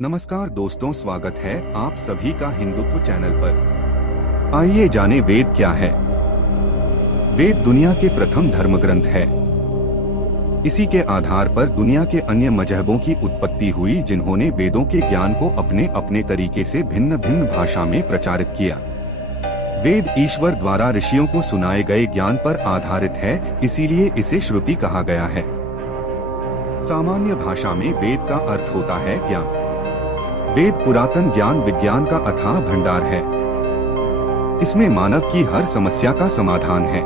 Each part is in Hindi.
नमस्कार दोस्तों, स्वागत है आप सभी का हिंदुत्व चैनल पर। आइए जाने वेद क्या है। वेद दुनिया के प्रथम धर्म ग्रंथ है। इसी के आधार पर दुनिया के अन्य मजहबों की उत्पत्ति हुई, जिन्होंने वेदों के ज्ञान को अपने अपने तरीके से भिन्न भिन्न भाषा में प्रचारित किया। वेद ईश्वर द्वारा ऋषियों को सुनाए गए ज्ञान पर आधारित है, इसीलिए इसे श्रुति कहा गया है। सामान्य भाषा में वेद का अर्थ होता है ज्ञान। वेद पुरातन ज्ञान विज्ञान का अथाह भंडार है। इसमें मानव की हर समस्या का समाधान है।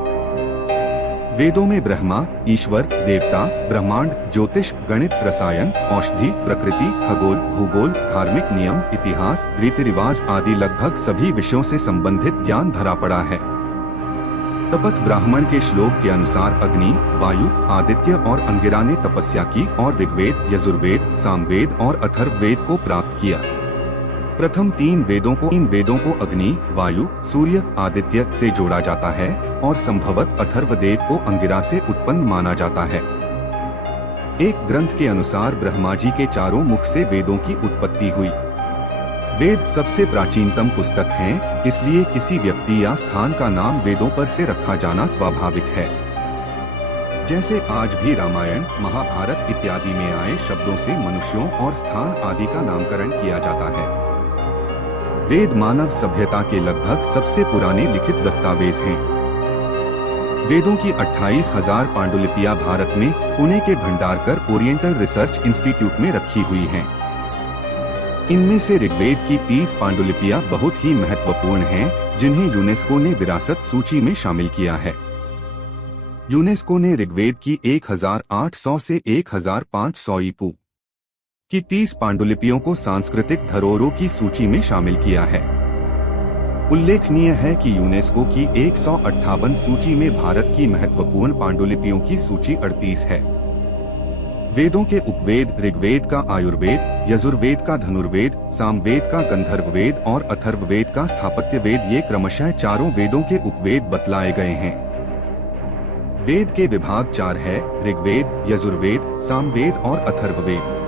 वेदों में ब्रह्मा, ईश्वर, देवता, ब्रह्मांड, ज्योतिष, गणित, रसायन, औषधि, प्रकृति, खगोल, भूगोल, धार्मिक नियम, इतिहास, रीति रिवाज आदि लगभग सभी विषयों से संबंधित ज्ञान भरा पड़ा है। तपत ब्राह्मण के श्लोक के अनुसार अग्नि, वायु, आदित्य और अंगिरा ने तपस्या की और ऋग्वेद, यजुर्वेद, सामवेद और अथर्ववेद को प्राप्त किया। प्रथम तीन वेदों को अग्नि, वायु, सूर्य, आदित्य से जोड़ा जाता है और संभवत अथर्ववेद को अंगिरा से उत्पन्न माना जाता है। एक ग्रंथ के अनुसार ब्रह्मा जी के चारों मुख से वेदों की उत्पत्ति हुई। वेद सबसे प्राचीनतम पुस्तक हैं, इसलिए किसी व्यक्ति या स्थान का नाम वेदों पर से रखा जाना स्वाभाविक है। जैसे आज भी रामायण, महाभारत इत्यादि में आए शब्दों से मनुष्यों और स्थान आदि का नामकरण किया जाता है। वेद मानव सभ्यता के लगभग सबसे पुराने लिखित दस्तावेज हैं। वेदों की 28,000 पांडुलिपियां भारत में पुणे के भंडारकर ओरिएंटल रिसर्च इंस्टीट्यूट में रखी हुई हैं। इनमें से ऋग्वेद की 30 पांडुलिपियां बहुत ही महत्वपूर्ण हैं, जिन्हें यूनेस्को ने विरासत सूची में शामिल किया है। यूनेस्को ने ऋग्वेद की 1800 से 1500 ईपू की 30 पांडुलिपियों को सांस्कृतिक धरोहरों की सूची में शामिल किया है। उल्लेखनीय है कि यूनेस्को की 158 सूची में भारत की महत्वपूर्ण पांडुलिपियों की सूची 38 है। वेदों के उपवेद ऋग्वेद का आयुर्वेद, यजुर्वेद का धनुर्वेद, सामवेद का गंधर्ववेद और अथर्ववेद का स्थापत्य वेद, ये क्रमशः चारों वेदों के उपवेद बतलाए गए हैं। वेद के विभाग 4 है: ऋग्वेद, यजुर्वेद, सामवेद और अथर्ववेद।